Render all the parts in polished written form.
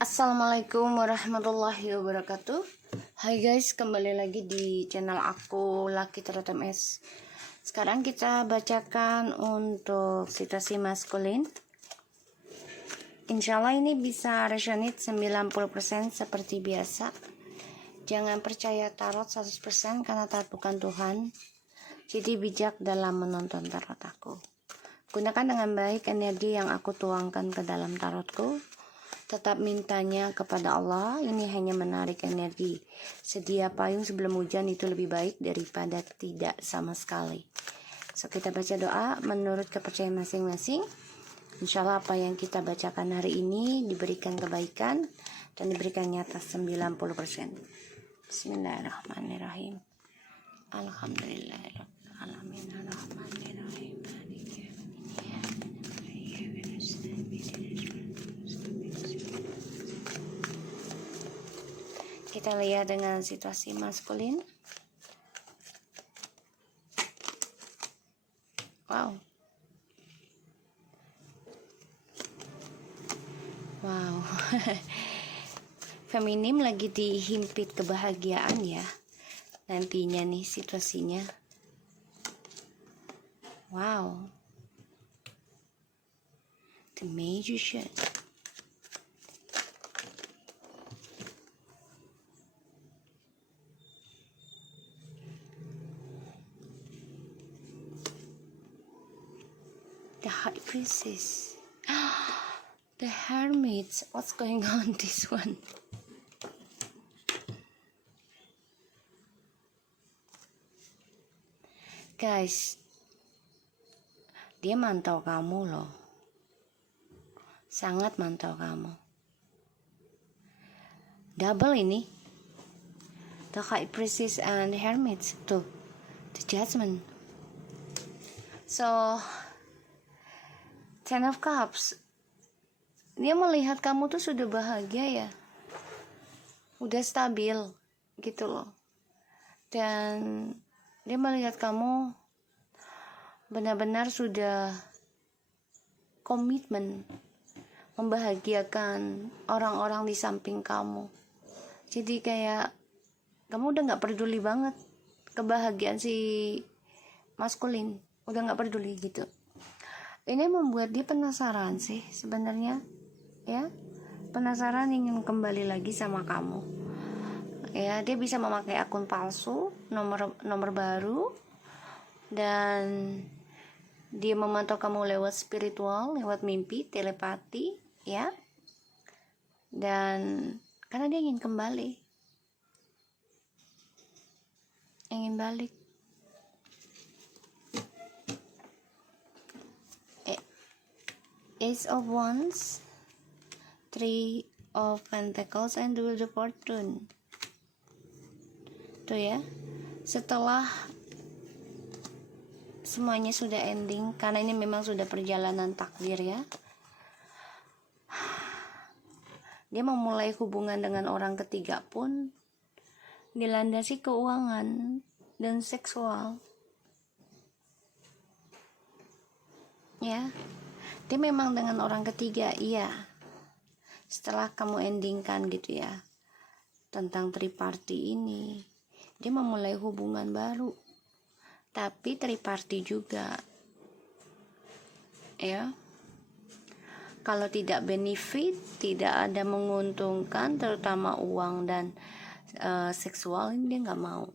Assalamualaikum warahmatullahi wabarakatuh. Hai guys, kembali lagi di channel aku Lucky Tarot MS. Sekarang kita bacakan untuk situasi maskulin. Insya Allah ini bisa resonate 90% seperti biasa. Jangan percaya tarot 100% karena tarot bukan Tuhan. Jadi bijak dalam menonton tarot aku. Gunakan dengan baik energi yang aku tuangkan ke dalam tarotku. Tetap mintanya kepada Allah, ini hanya menarik energi. Sedia payung sebelum hujan itu lebih baik daripada tidak sama sekali. So, kita baca doa menurut kepercayaan masing-masing. Insya Allah apa yang kita bacakan hari ini diberikan kebaikan dan diberikan nyata 90%. Bismillahirrahmanirrahim. Alhamdulillahirrahmanirrahim. Kita lihat dengan situasi maskulin. Wow. Feminim lagi dihimpit kebahagiaan ya. Nantinya nih situasinya. Wow. The Magician. The High Priestess. The Hermit. What's going on this one? Guys, dia mantau kamu loh. Sangat mantau kamu. Double ini. The High Priestess and the Hermit. Tuh. The Judgment. So, Ten of Cups. Dia melihat kamu tuh sudah bahagia ya. Udah stabil gitu loh. Dan dia melihat kamu benar-benar sudah komitmen membahagiakan orang-orang di samping kamu. Jadi kayak kamu udah gak peduli banget kebahagiaan si maskulin. Udah gak peduli gitu. Ini membuat dia penasaran sih sebenarnya, ya, penasaran ingin kembali lagi sama kamu. Ya, dia bisa memakai akun palsu, nomor baru, dan dia memantau kamu lewat spiritual, lewat mimpi, telepati, ya. Dan karena dia ingin kembali, ingin balik. Ace of Wands, Three of Pentacles, and Wheel of Fortune. Tuh ya, setelah semuanya sudah ending, karena ini memang sudah perjalanan takdir ya. Dia memulai hubungan dengan orang ketiga pun dilandasi keuangan dan seksual. Ya. Dia memang dengan orang ketiga, iya. Setelah kamu endingkan gitu ya, tentang triparty ini, dia memulai hubungan baru. Tapi triparty juga. Ya. Kalau tidak benefit, tidak ada menguntungkan, terutama uang dan seksual, ini dia nggak mau.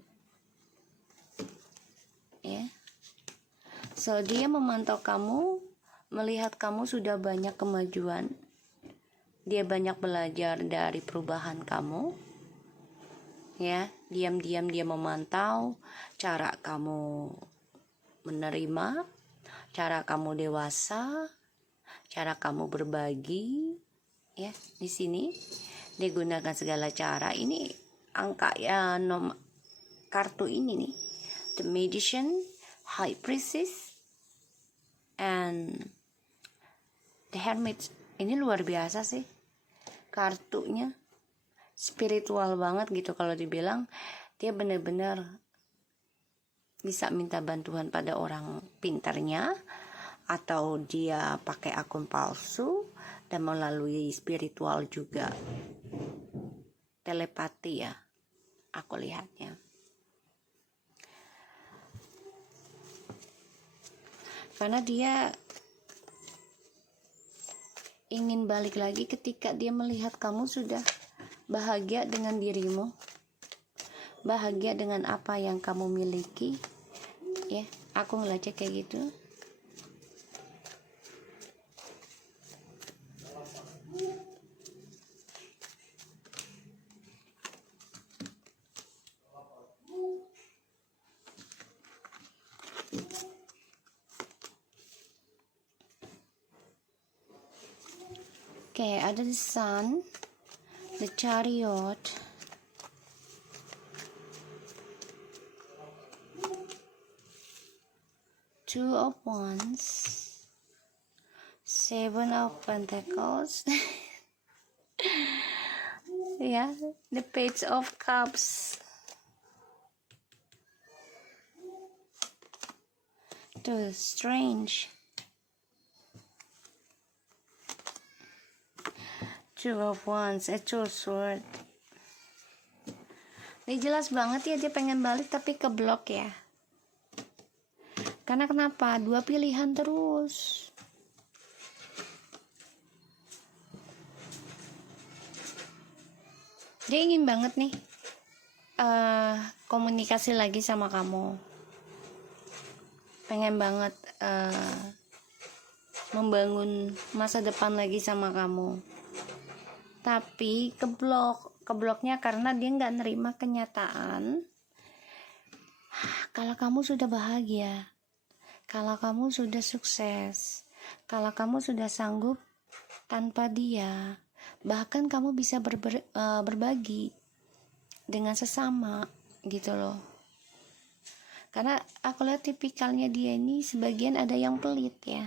Ya. So, dia memantau kamu, melihat kamu sudah banyak kemajuan. Dia banyak belajar dari perubahan kamu. Ya, diam-diam dia memantau cara kamu menerima, cara kamu dewasa, cara kamu berbagi. Ya, di sini dia gunakan segala cara. Ini angka ya, kartu ini nih. The Magician, High Priestess, and The Hermit. Ini luar biasa sih kartunya, spiritual banget gitu. Kalau dibilang dia benar-benar bisa minta bantuan pada orang pintarnya, atau dia pakai akun palsu, dan melalui spiritual juga, telepati ya aku lihatnya. Karena dia ingin balik lagi ketika dia melihat kamu sudah bahagia dengan dirimu, bahagia dengan apa yang kamu miliki. Ya, aku ngeliatnya kayak gitu. Oke, ada the sun, the chariot, two of wands, seven of pentacles, yeah, the page of cups, the strange, two of wands, a two sword. Ini jelas banget ya dia pengen balik tapi keblok ya. Karena kenapa? Dua pilihan terus. Dia ingin banget nih komunikasi lagi sama kamu. Pengen banget membangun masa depan lagi sama kamu. Tapi kebloknya karena dia nggak nerima kenyataan kalau kamu sudah bahagia, kalau kamu sudah sukses, kalau kamu sudah sanggup tanpa dia, bahkan kamu bisa berbagi dengan sesama gitu loh. Karena aku lihat tipikalnya dia ini sebagian ada yang pelit ya.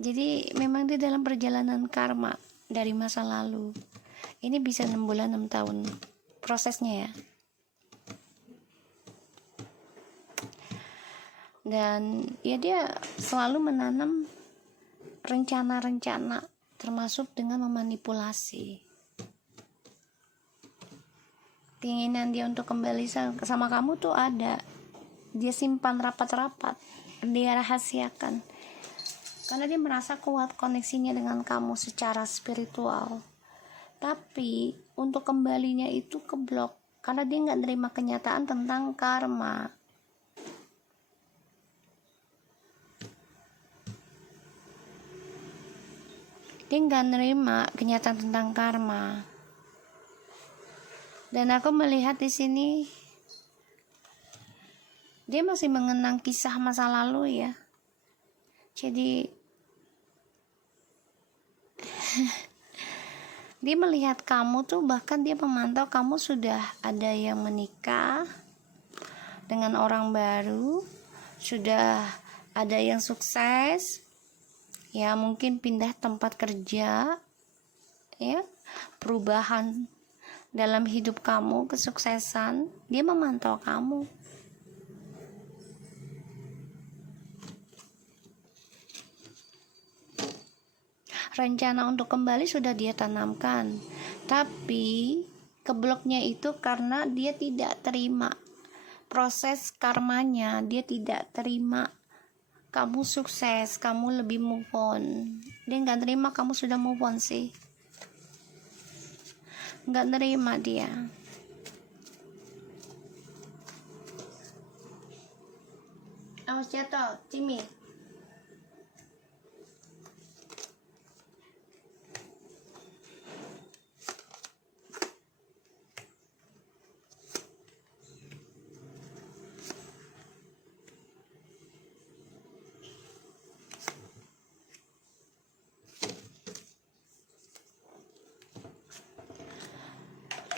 Jadi memang dia dalam perjalanan karma dari masa lalu. Ini bisa 6 bulan 6 tahun prosesnya ya. Dan ya dia selalu menanam rencana-rencana termasuk dengan memanipulasi. Keinginan dia untuk kembali sama kamu tuh ada. Dia simpan rapat-rapat, dia rahasiakan. Karena dia merasa kuat koneksinya dengan kamu secara spiritual. Tapi untuk kembalinya itu keblok. Karena dia nggak nerima kenyataan tentang karma. Dia nggak nerima kenyataan tentang karma. Dan aku melihat di sini dia masih mengenang kisah masa lalu ya. Jadi dia melihat kamu tuh, bahkan dia memantau kamu sudah ada yang menikah dengan orang baru, sudah ada yang sukses, ya mungkin pindah tempat kerja, ya perubahan dalam hidup kamu, kesuksesan. Dia memantau kamu. Rencana untuk kembali sudah dia tanamkan, tapi kebloknya itu karena dia tidak terima proses karmanya. Dia tidak terima kamu sukses, kamu lebih move on. Dia nggak terima kamu sudah move on sih, nggak nerima dia. Awas jatuh, Cimi.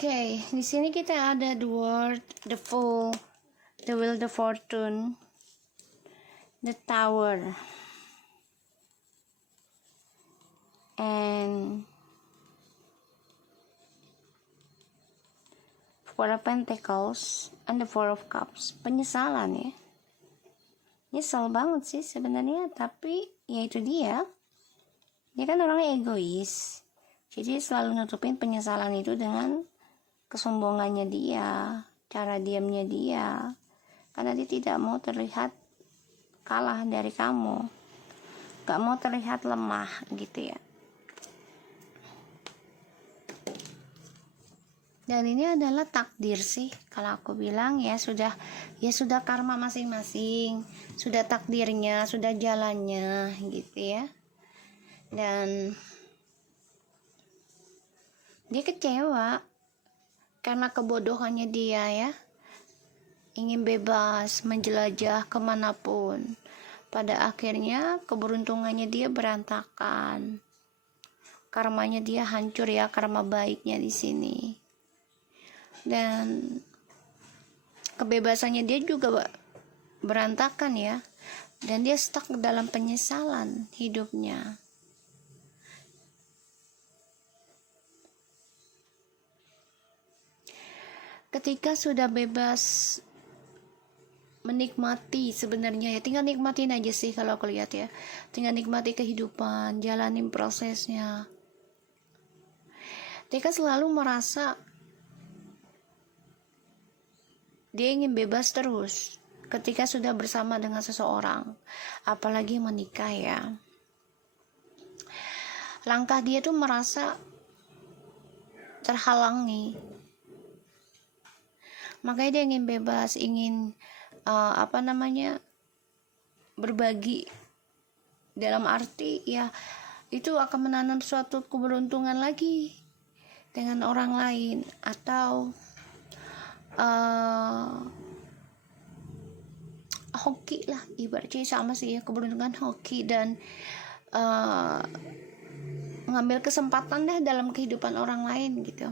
Oke, di sini kita ada the world, the fool, the wheel, the fortune, the tower, and four of pentacles, and the four of cups. Penyesalan ya. Nyesel banget sih sebenarnya, tapi ya itu dia kan orangnya egois, jadi selalu nutupin penyesalan itu dengan kesombongannya dia, cara diamnya dia, karena dia tidak mau terlihat kalah dari kamu, gak mau terlihat lemah gitu ya. Dan ini adalah takdir sih, kalau aku bilang ya sudah karma masing-masing, sudah takdirnya, sudah jalannya gitu ya. Dan dia kecewa karena kebodohannya dia ya, ingin bebas menjelajah kemanapun. Pada akhirnya keberuntungannya dia berantakan, karmanya dia hancur ya, karma baiknya di sini. Dan kebebasannya dia juga berantakan ya, dan dia stuck dalam penyesalan hidupnya. Ketika sudah bebas menikmati sebenarnya ya, tinggal nikmatin aja sih kalau aku lihat ya, tinggal nikmati kehidupan, jalanin prosesnya. Dia kan selalu merasa dia ingin bebas terus ketika sudah bersama dengan seseorang, apalagi menikah ya. Langkah dia tuh merasa terhalangi, makanya dia ingin bebas, ingin berbagi, dalam arti ya itu akan menanam suatu keberuntungan lagi dengan orang lain, atau hoki lah, ibaratnya sama sih ya, keberuntungan hoki, dan mengambil kesempatan deh dalam kehidupan orang lain gitu.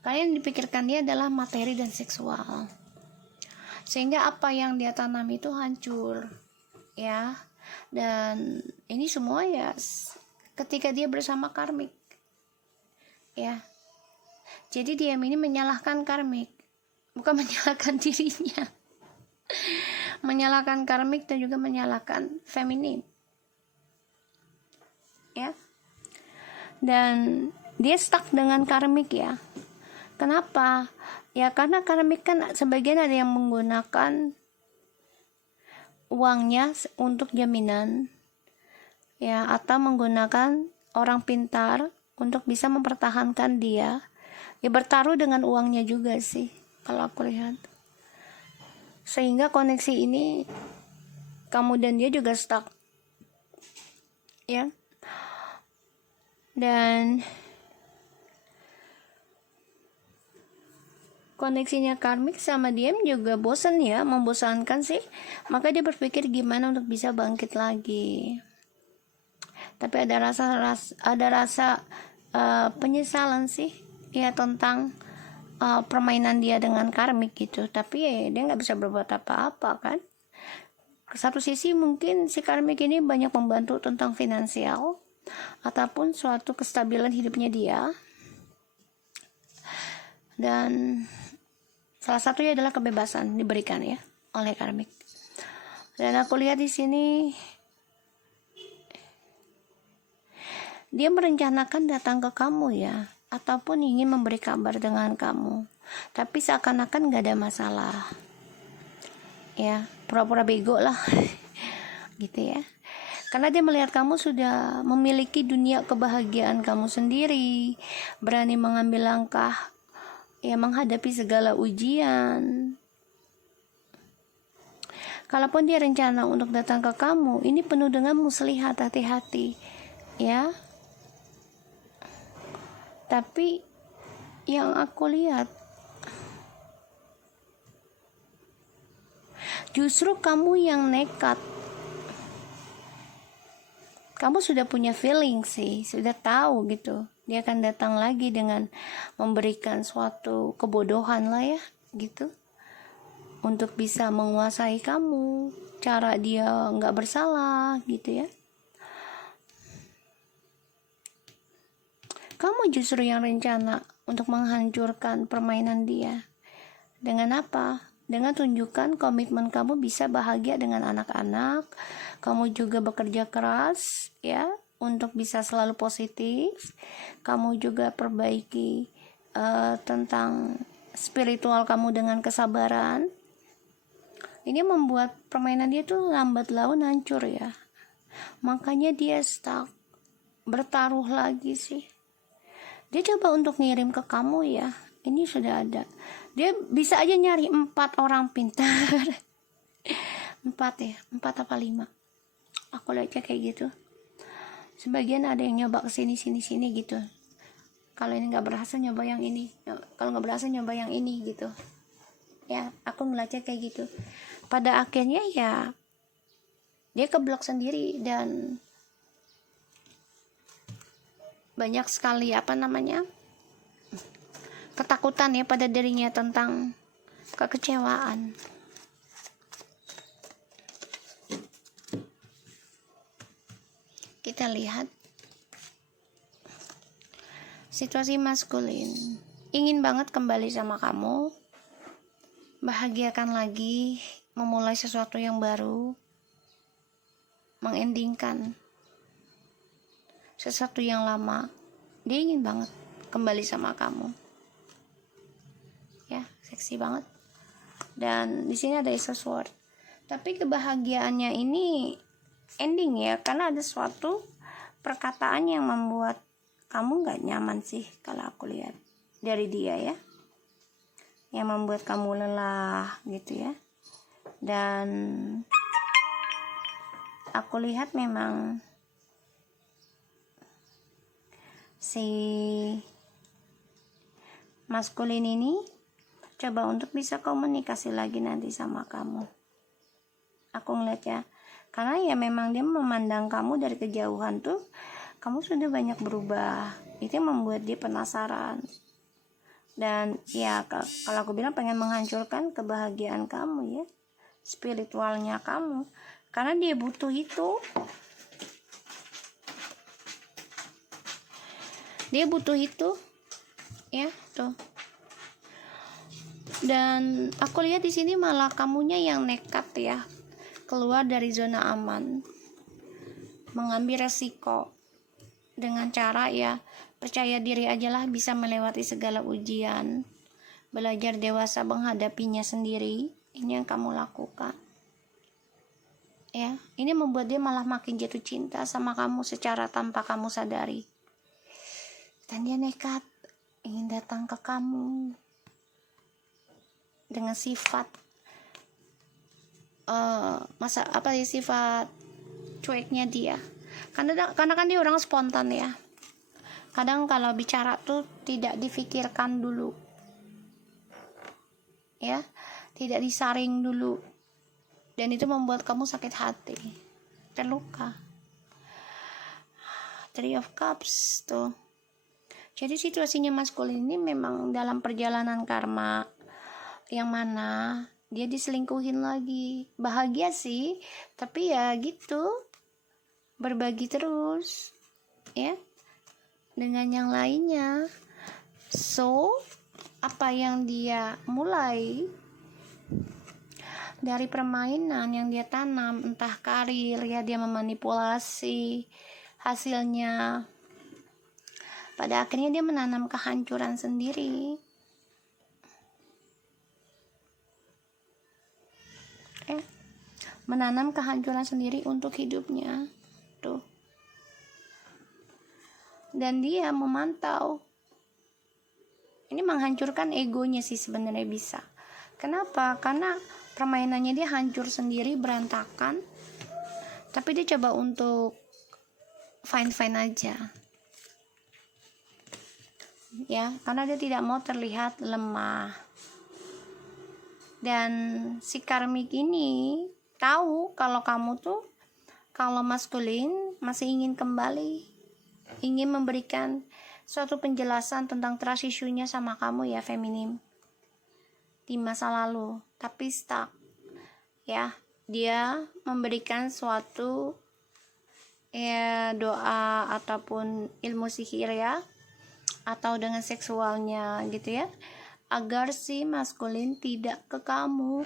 Karena yang dipikirkan dia adalah materi dan seksual, sehingga apa yang dia tanam itu hancur ya. Dan ini semua ya ketika dia bersama karmik ya. Jadi dia ini menyalahkan karmik, bukan menyalahkan dirinya. Menyalahkan karmik dan juga menyalahkan feminin ya. Dan dia stuck dengan karmik ya. Kenapa? Ya karena karmik kan sebagian ada yang menggunakan uangnya untuk jaminan ya, atau menggunakan orang pintar untuk bisa mempertahankan dia ya, bertaruh dengan uangnya juga sih kalau aku lihat. Sehingga koneksi ini kamu dan dia juga stuck ya. Dan koneksinya karmik sama dia juga bosan ya, membosankan sih. Maka dia berpikir gimana untuk bisa bangkit lagi. Tapi ada rasa penyesalan sih ya tentang permainan dia dengan karmik gitu. Tapi ya dia nggak bisa berbuat apa-apa kan. Ke satu sisi mungkin si karmik ini banyak membantu tentang finansial ataupun suatu kestabilan hidupnya dia. Dan salah satunya adalah kebebasan diberikan ya oleh karmik. Dan aku lihat di sini dia merencanakan datang ke kamu ya, ataupun ingin memberi kabar dengan kamu, tapi seakan-akan gak ada masalah ya, pura-pura bego lah gitu ya. Karena dia melihat kamu sudah memiliki dunia kebahagiaan kamu sendiri, berani mengambil langkah ya, menghadapi segala ujian. Kalaupun dia rencana untuk datang ke kamu, ini penuh dengan muslihat, hati-hati ya. Tapi yang aku lihat justru kamu yang nekat. Kamu sudah punya feeling sih, sudah tahu gitu dia akan datang lagi dengan memberikan suatu kebodohan lah ya gitu, untuk bisa menguasai kamu, cara dia nggak bersalah gitu ya. Kamu justru yang rencana untuk menghancurkan permainan dia. Dengan apa? dengan tunjukkan komitmen kamu bisa bahagia dengan anak-anak. Kamu juga bekerja keras ya untuk bisa selalu positif. Kamu juga perbaiki tentang spiritual kamu dengan kesabaran. Ini membuat permainan dia tuh lambat laun hancur ya. Makanya dia stuck, bertaruh lagi sih. Dia coba untuk ngirim ke kamu ya. Ini sudah ada. Dia bisa aja nyari 4 orang pintar. 4 ya, 4 apa 5. Aku lihatnya kayak gitu. Sebagian ada yang nyoba ke sini gitu. Kalau ini nggak berhasil nyoba yang ini. Kalau nggak berhasil nyoba yang ini gitu. Ya, aku ngeliatnya kayak gitu. Pada akhirnya ya dia keblok sendiri dan banyak sekali ketakutan ya pada dirinya tentang kekecewaan. Kita lihat situasi maskulin ingin banget kembali sama kamu, bahagiakan lagi, memulai sesuatu yang baru, mengendingkan sesuatu yang lama. Dia ingin banget kembali sama kamu ya, seksi banget. Dan di sini ada Ace of Swords. Tapi kebahagiaannya ini ending ya, karena ada suatu perkataan yang membuat kamu gak nyaman sih kalau aku lihat dari dia ya, yang membuat kamu lelah gitu ya. Dan aku lihat memang si maskulin ini coba untuk bisa komunikasi lagi nanti sama kamu. Aku ngeliat ya, karena ya memang dia memandang kamu dari kejauhan tuh, kamu sudah banyak berubah. Itu yang membuat dia penasaran. Dan ya kalau aku bilang pengen menghancurkan kebahagiaan kamu ya, spiritualnya kamu, karena dia butuh itu. Dia butuh itu ya tuh. Dan aku lihat di sini malah kamunya yang nekat ya, keluar dari zona aman, mengambil resiko dengan cara ya percaya diri aja lah bisa melewati segala ujian, belajar dewasa menghadapinya sendiri. Ini yang kamu lakukan ya. Ini membuat dia malah makin jatuh cinta sama kamu secara tanpa kamu sadari, dan dia nekat ingin datang ke kamu dengan sifat sifat cueknya dia. Karena kan dia orang spontan ya. Kadang kalau bicara tuh tidak difikirkan dulu. Ya, tidak disaring dulu. Dan itu membuat kamu sakit hati, terluka. Three of Cups tuh. Jadi situasinya maskulin ini memang dalam perjalanan karma yang mana dia diselingkuhin lagi. Bahagia sih, tapi ya gitu, berbagi terus ya dengan yang lainnya. So apa yang dia mulai dari permainan yang dia tanam, entah karir ya, dia memanipulasi hasilnya, pada akhirnya dia menanam kehancuran sendiri. Menanam kehancuran sendiri untuk hidupnya tuh. Dan dia memantau. Ini menghancurkan egonya sih sebenarnya bisa. Kenapa? Karena permainannya dia hancur sendiri, berantakan. Tapi dia coba untuk fine aja. Ya, karena dia tidak mau terlihat lemah. Dan si karmik ini tahu kalau kamu tuh, kalau maskulin masih ingin kembali, ingin memberikan suatu penjelasan tentang trust issue-nya sama kamu ya, feminim, di masa lalu, tapi stuck ya. Dia memberikan suatu ya doa ataupun ilmu sihir ya, atau dengan seksualnya gitu ya, agar si maskulin tidak ke kamu.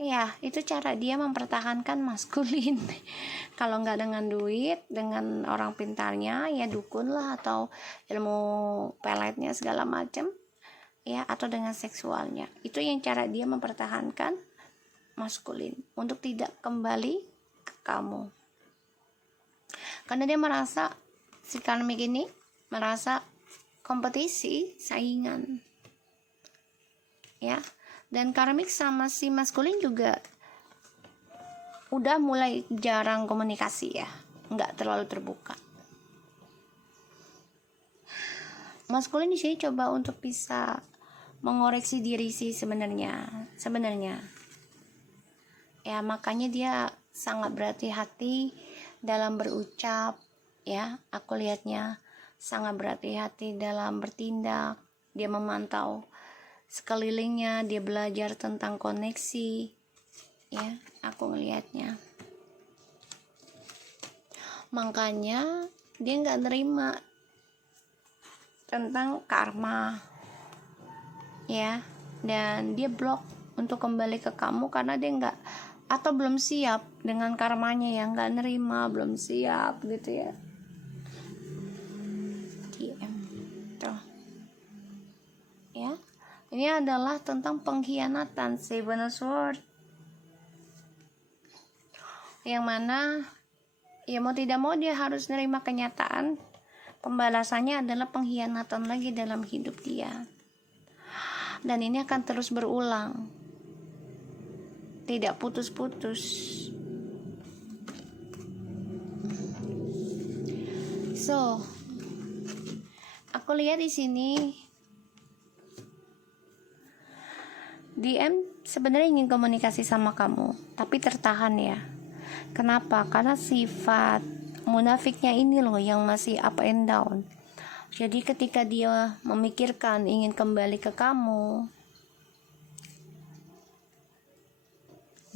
Ya, itu cara dia mempertahankan maskulin. Kalau nggak dengan duit, dengan orang pintarnya, ya dukun lah, atau ilmu peletnya segala macam, ya, atau dengan seksualnya. Itu yang cara dia mempertahankan maskulin untuk tidak kembali ke kamu. Karena dia merasa, si karmik ini merasa kompetisi, saingan. Ya. Dan karmik sama si maskulin juga udah mulai jarang komunikasi ya, nggak terlalu terbuka. Maskulin di sini coba untuk bisa mengoreksi diri sih sebenarnya. Ya, makanya dia sangat berhati-hati dalam berucap, ya. Aku lihatnya sangat berhati-hati dalam bertindak. Dia memantau sekelilingnya, dia belajar tentang koneksi, ya, aku ngelihatnya. Makanya dia nggak nerima tentang karma, ya, dan dia blok untuk kembali ke kamu karena dia nggak, atau belum siap dengan karmanya, yang nggak nerima, belum siap gitu ya. Tuh, ya. Ini adalah tentang pengkhianatan, Seven of Swords. Yang mana, ya mau tidak mau dia harus nerima kenyataan. Pembalasannya adalah pengkhianatan lagi dalam hidup dia. Dan ini akan terus berulang. Tidak putus-putus. So, aku lihat di sini DM sebenarnya ingin komunikasi sama kamu, tapi tertahan ya. Kenapa? Karena sifat munafiknya ini loh yang masih up and down. Jadi ketika dia memikirkan ingin kembali ke kamu,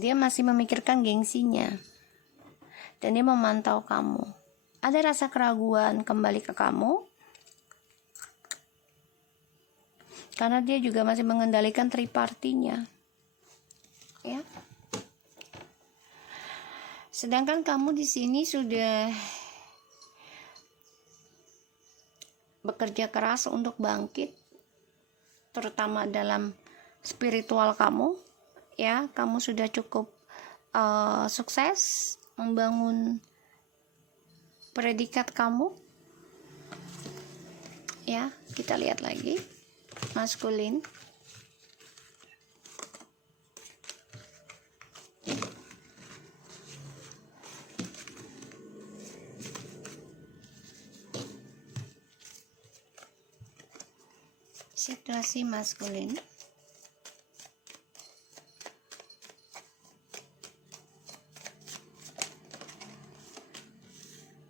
dia masih memikirkan gengsinya. Dan dia memantau kamu. Ada rasa keraguan kembali ke kamu, karena dia juga masih mengendalikan tripartinya, ya. Sedangkan kamu di sini sudah bekerja keras untuk bangkit, terutama dalam spiritual kamu, ya. Kamu sudah cukup sukses membangun predikat kamu, ya. Kita lihat lagi. Maskulin, situasi maskulin,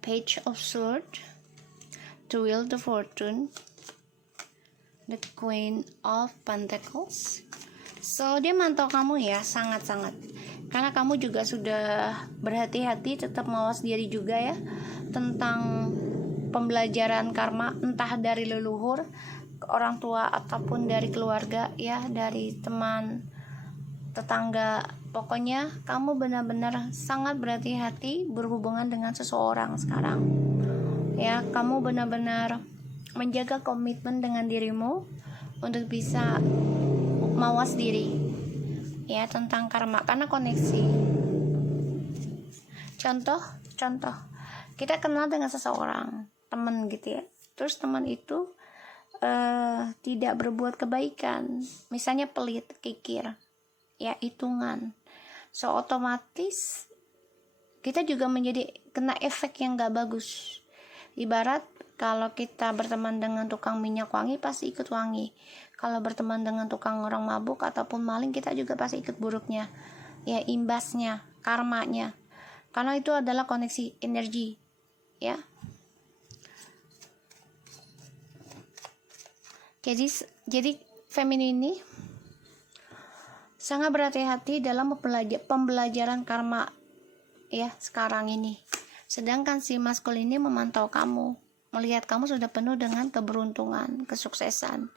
Page of Swords, the Wheel of Fortune, the Queen of Pentacles. So dia mantau kamu ya, sangat-sangat. Karena kamu juga sudah berhati-hati, tetap mawas diri juga ya, tentang pembelajaran karma, entah dari leluhur, orang tua, ataupun dari keluarga ya, dari teman, tetangga. Pokoknya kamu benar-benar sangat berhati-hati berhubungan dengan seseorang sekarang. Ya, kamu benar-benar menjaga komitmen dengan dirimu untuk bisa mawas diri ya tentang karma, karena koneksi. Contoh kita kenal dengan seseorang, teman gitu ya, terus teman itu tidak berbuat kebaikan, misalnya pelit, kikir, ya, hitungan, so otomatis kita juga menjadi kena efek yang gak bagus. Ibarat kalau kita berteman dengan tukang minyak wangi, pasti ikut wangi. Kalau berteman dengan tukang orang mabuk ataupun maling, kita juga pasti ikut buruknya. Ya, imbasnya, karmanya. Karena itu adalah koneksi energi, ya. Jadi feminin ini sangat berhati-hati dalam pembelajaran karma ya sekarang ini. Sedangkan si maskulin ini memantau kamu, melihat kamu sudah penuh dengan keberuntungan, kesuksesan.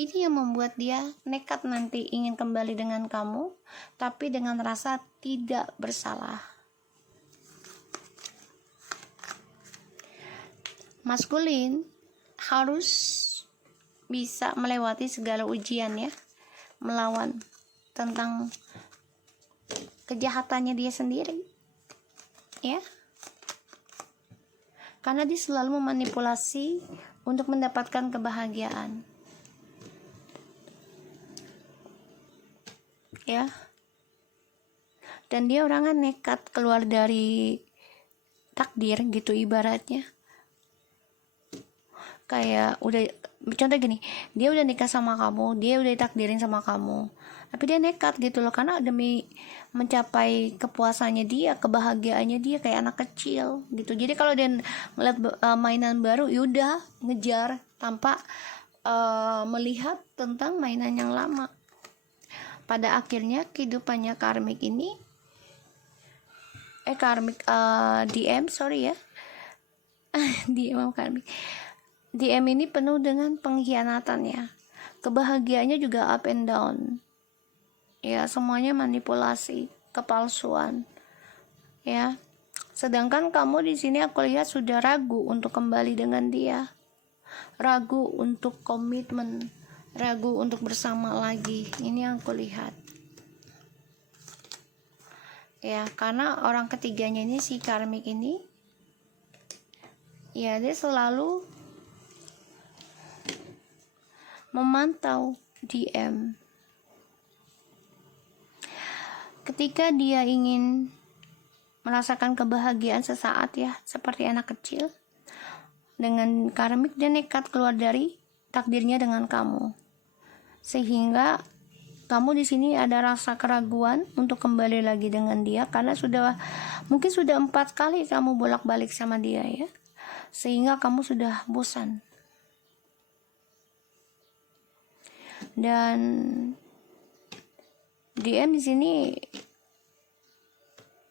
Ini yang membuat dia nekat nanti ingin kembali dengan kamu, tapi dengan rasa tidak bersalah. Maskulin harus bisa melewati segala ujian ya, melawan tentang kejahatannya dia sendiri ya, karena dia selalu memanipulasi untuk mendapatkan kebahagiaan ya, dan dia orangnya nekat keluar dari takdir gitu ibaratnya. Kayak udah, contoh gini, dia udah nikah sama kamu, dia udah ditakdirin sama kamu, tapi dia nekat gitu loh, karena demi mencapai kepuasannya dia, kebahagiaannya dia, kayak anak kecil gitu. Jadi kalau dia ngeliat mainan baru, yaudah ngejar tanpa melihat tentang mainan yang lama. Pada akhirnya kehidupannya karmik ini DM karmik DM ini penuh dengan pengkhianatan ya. Kebahagiaannya juga up and down ya, semuanya manipulasi, kepalsuan ya. Sedangkan kamu di sini aku lihat sudah ragu untuk kembali dengan dia, ragu untuk komitmen, ragu untuk bersama lagi. Ini yang aku lihat ya, karena orang ketiganya ini, si karmik ini ya, dia selalu memantau DM. Ketika dia ingin merasakan kebahagiaan sesaat ya, seperti anak kecil, dengan karmik dia nekat keluar dari takdirnya dengan kamu, sehingga kamu di sini ada rasa keraguan untuk kembali lagi dengan dia, karena mungkin sudah 4 kali kamu bolak-balik sama dia ya, sehingga kamu sudah bosan. Dan DM di sini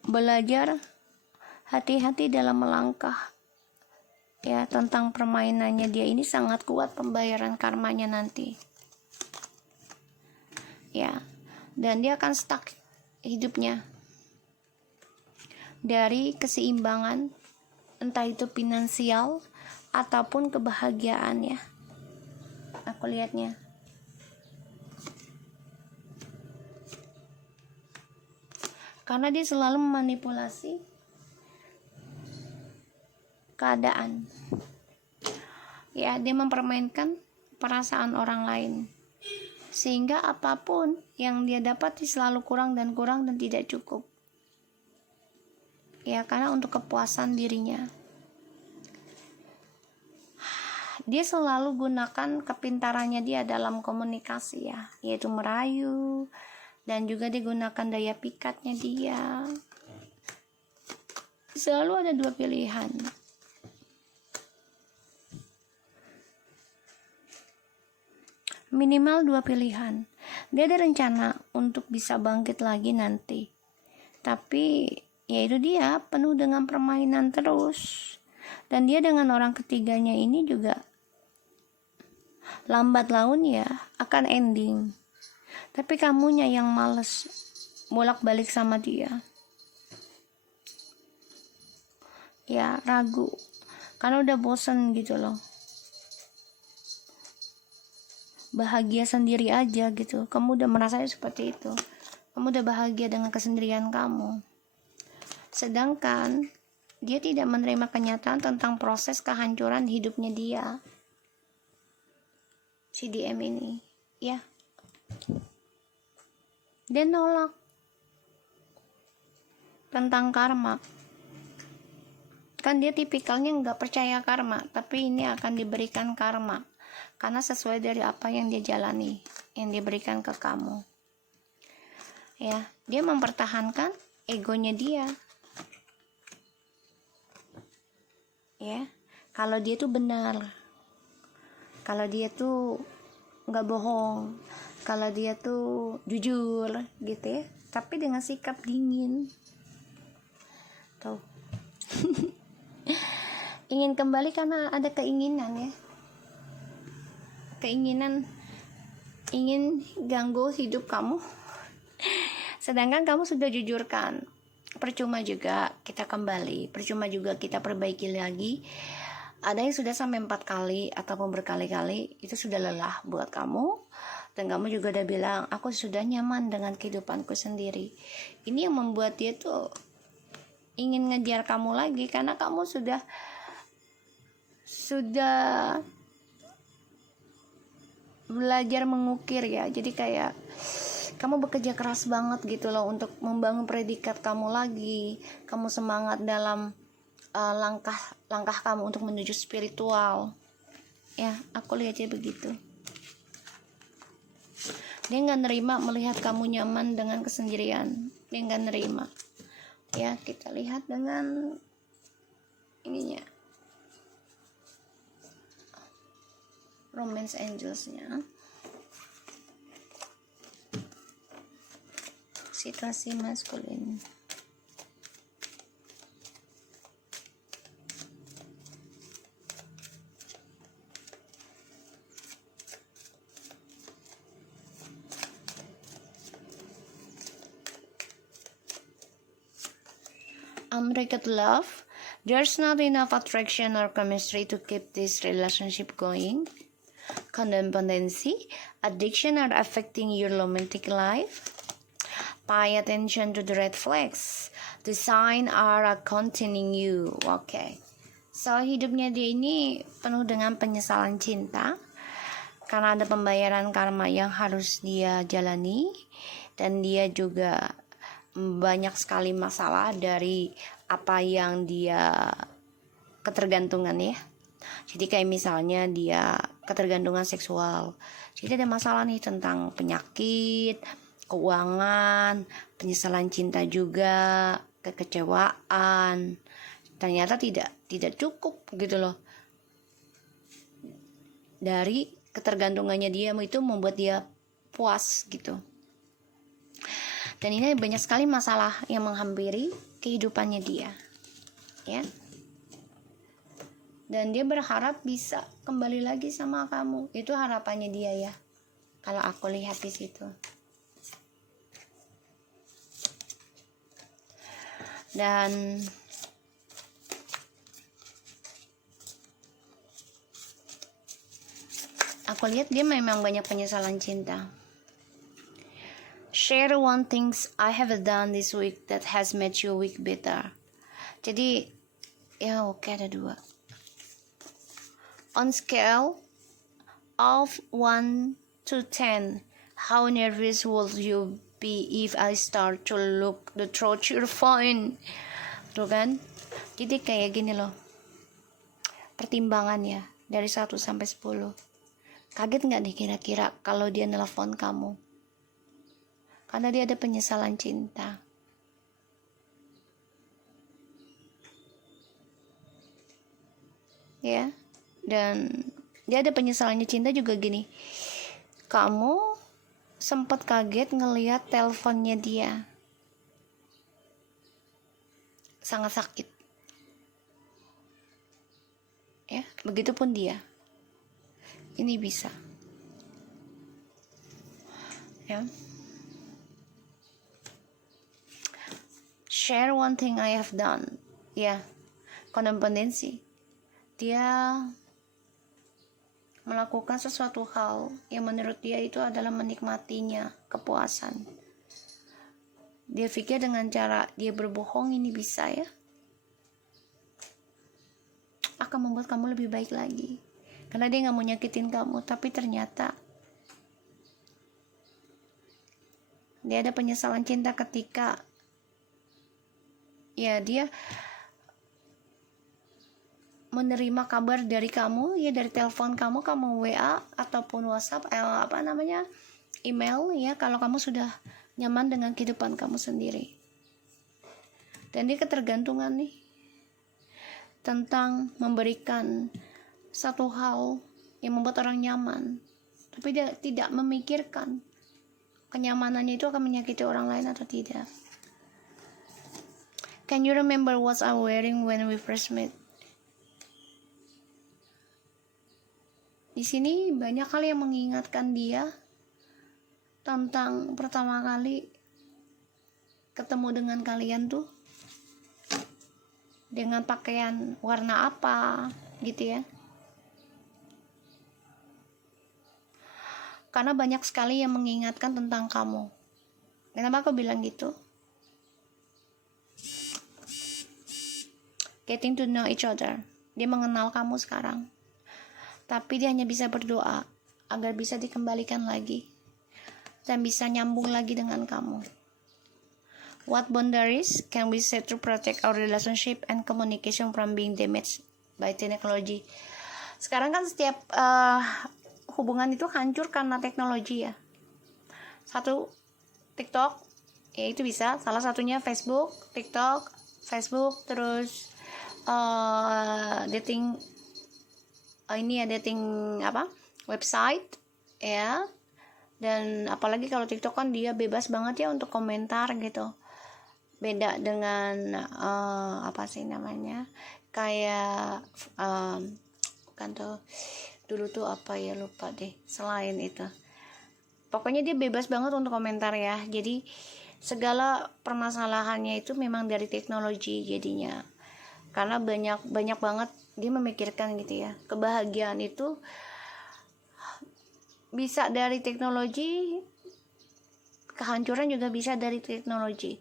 belajar hati-hati dalam melangkah ya, tentang permainannya dia ini sangat kuat pembayaran karmanya nanti ya, dan dia akan stuck hidupnya dari keseimbangan, entah itu finansial ataupun kebahagiaan ya, aku lihatnya. Karena dia selalu memanipulasi keadaan ya, dia mempermainkan perasaan orang lain, sehingga apapun yang dia dapati selalu kurang dan tidak cukup ya, karena untuk kepuasan dirinya. Dia selalu gunakan kepintarannya dia dalam komunikasi ya, yaitu merayu, dan juga digunakan daya pikatnya dia. Selalu ada 2 pilihan. Minimal 2 pilihan. Dia ada rencana untuk bisa bangkit lagi nanti, tapi ya itu dia penuh dengan permainan terus. Dan dia dengan orang ketiganya ini juga lambat laun ya akan ending, tapi kamunya yang males bolak-balik sama dia ya, ragu karena udah bosen gitu loh, bahagia sendiri aja gitu. Kamu udah merasa seperti itu, kamu udah bahagia dengan kesendirian kamu, sedangkan dia tidak menerima kenyataan tentang proses kehancuran hidupnya dia, si DM ini ya. Dia nolak tentang karma, kan dia tipikalnya nggak percaya karma, tapi ini akan diberikan karma karena sesuai dari apa yang dia jalani, yang diberikan ke kamu ya. Dia mempertahankan egonya dia ya, kalau dia tuh benar, kalau dia tuh nggak bohong, kalau dia tuh jujur gitu ya, tapi dengan sikap dingin tuh. ingin kembali karena ada keinginan ya, keinginan ingin ganggu hidup kamu. Sedangkan kamu sudah jujurkan, percuma juga kita kembali, percuma juga kita perbaiki lagi. Ada yang sudah sampai 4 kali ataupun berkali-kali, itu sudah lelah buat kamu. Dan kamu juga udah bilang, aku sudah nyaman dengan kehidupanku sendiri. Ini yang membuat dia tuh ingin ngejar kamu lagi, karena kamu sudah belajar mengukir ya. Jadi kayak kamu bekerja keras banget gitu loh untuk membangun predikat kamu lagi. Kamu semangat dalam langkah kamu untuk menuju spiritual ya, aku lihatnya begitu. Dia nggak nerima melihat kamu nyaman dengan kesendirian, dia nggak nerima ya. Kita lihat dengan ininya, romance angelsnya, situasi maskulin. Unbreakable love. There's not enough attraction or chemistry to keep this relationship going. Codependency. Addiction are affecting your romantic life. Pay attention to the red flags. The signs are containing you. Okay. So hidupnya dia ini penuh dengan penyesalan cinta, karena ada pembayaran karma yang harus dia jalani, dan dia juga banyak sekali masalah dari apa yang dia ketergantungan ya. Jadi kayak misalnya dia ketergantungan seksual, jadi ada masalah nih tentang penyakit, keuangan, penyesalan cinta juga, kekecewaan. Ternyata tidak cukup gitu loh. Dari ketergantungannya dia itu membuat dia puas gitu. Dan ini banyak sekali masalah yang menghampiri kehidupannya dia ya. Dan dia berharap bisa kembali lagi sama kamu. Itu harapannya dia ya, kalau aku lihat di situ. Dan aku lihat dia memang banyak penyesalan cinta. Share one things I have done this week that has made you week better. Jadi ya oke, ada 2. On scale of 1 to 10, how nervous would you be if I start to look the through your phone? Tuh kan? Jadi kayak gini loh, pertimbangannya dari 1 sampai 10. Kaget gak nih kira-kira kalau dia nelpon kamu? Karena dia ada penyesalan cinta. Ya, dan dia ada penyesalannya cinta juga gini. Kamu sempat kaget ngelihat teleponnya dia. Sangat sakit. Ya, begitupun dia. Ini bisa. Ya. Share one thing I have done. Ya, codependency. Dia melakukan sesuatu hal yang menurut dia itu adalah menikmatinya, kepuasan. Dia pikir dengan cara dia berbohong ini bisa ya, akan membuat kamu lebih baik lagi. Karena dia gak mau nyakitin kamu, tapi ternyata dia ada penyesalan cinta ketika ya dia menerima kabar dari kamu ya, dari telepon kamu WA ataupun WhatsApp, email ya, kalau kamu sudah nyaman dengan kehidupan kamu sendiri. Dan dia ketergantungan nih tentang memberikan satu hal yang membuat orang nyaman, tapi dia tidak memikirkan kenyamanannya itu akan menyakiti orang lain atau tidak. Can you remember what I'm wearing when we first met? Di sini banyak hal yang mengingatkan dia tentang pertama kali ketemu dengan kalian tuh dengan pakaian warna apa gitu ya. Karena banyak sekali yang mengingatkan tentang kamu. Kenapa aku bilang gitu? Getting to know each other. Dia mengenal kamu sekarang. Tapi dia hanya bisa berdoa agar bisa dikembalikan lagi dan bisa nyambung lagi dengan kamu. What boundaries can we set to protect our relationship and communication from being damaged by technology? Sekarang kan setiap hubungan itu hancur karena teknologi ya. Satu, TikTok, ya itu bisa. Salah satunya Facebook, TikTok, Facebook, terus dating, ini ya dating website ya. Dan apalagi kalau TikTok kan dia bebas banget ya untuk komentar gitu. Beda dengan kayak bukan tuh dulu tuh apa ya, lupa deh. Selain itu, pokoknya dia bebas banget untuk komentar ya. Jadi segala permasalahannya itu memang dari teknologi jadinya. Karena banyak banget dia memikirkan gitu ya. Kebahagiaan itu bisa dari teknologi, kehancuran juga bisa dari teknologi.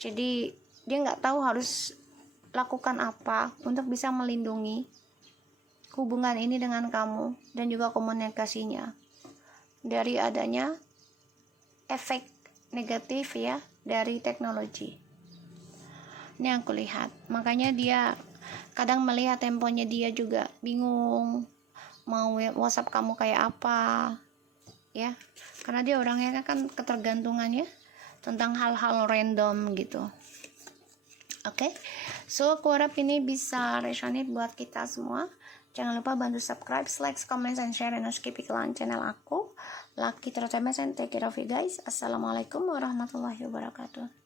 Jadi dia nggak tahu harus lakukan apa untuk bisa melindungi hubungan ini dengan kamu dan juga komunikasinya dari adanya efek negatif ya dari teknologi. Ini yang aku lihat. Makanya dia kadang melihat temponya dia juga bingung mau WhatsApp kamu kayak apa ya, karena dia orangnya kan ketergantungannya tentang hal-hal random gitu. Oke, so aku harap ini bisa resonate buat kita semua. Jangan lupa bantu subscribe, like, comment, and share, dan skip iklan channel aku. Lucky Terutama, and take care of you guys. Assalamualaikum warahmatullahi wabarakatuh.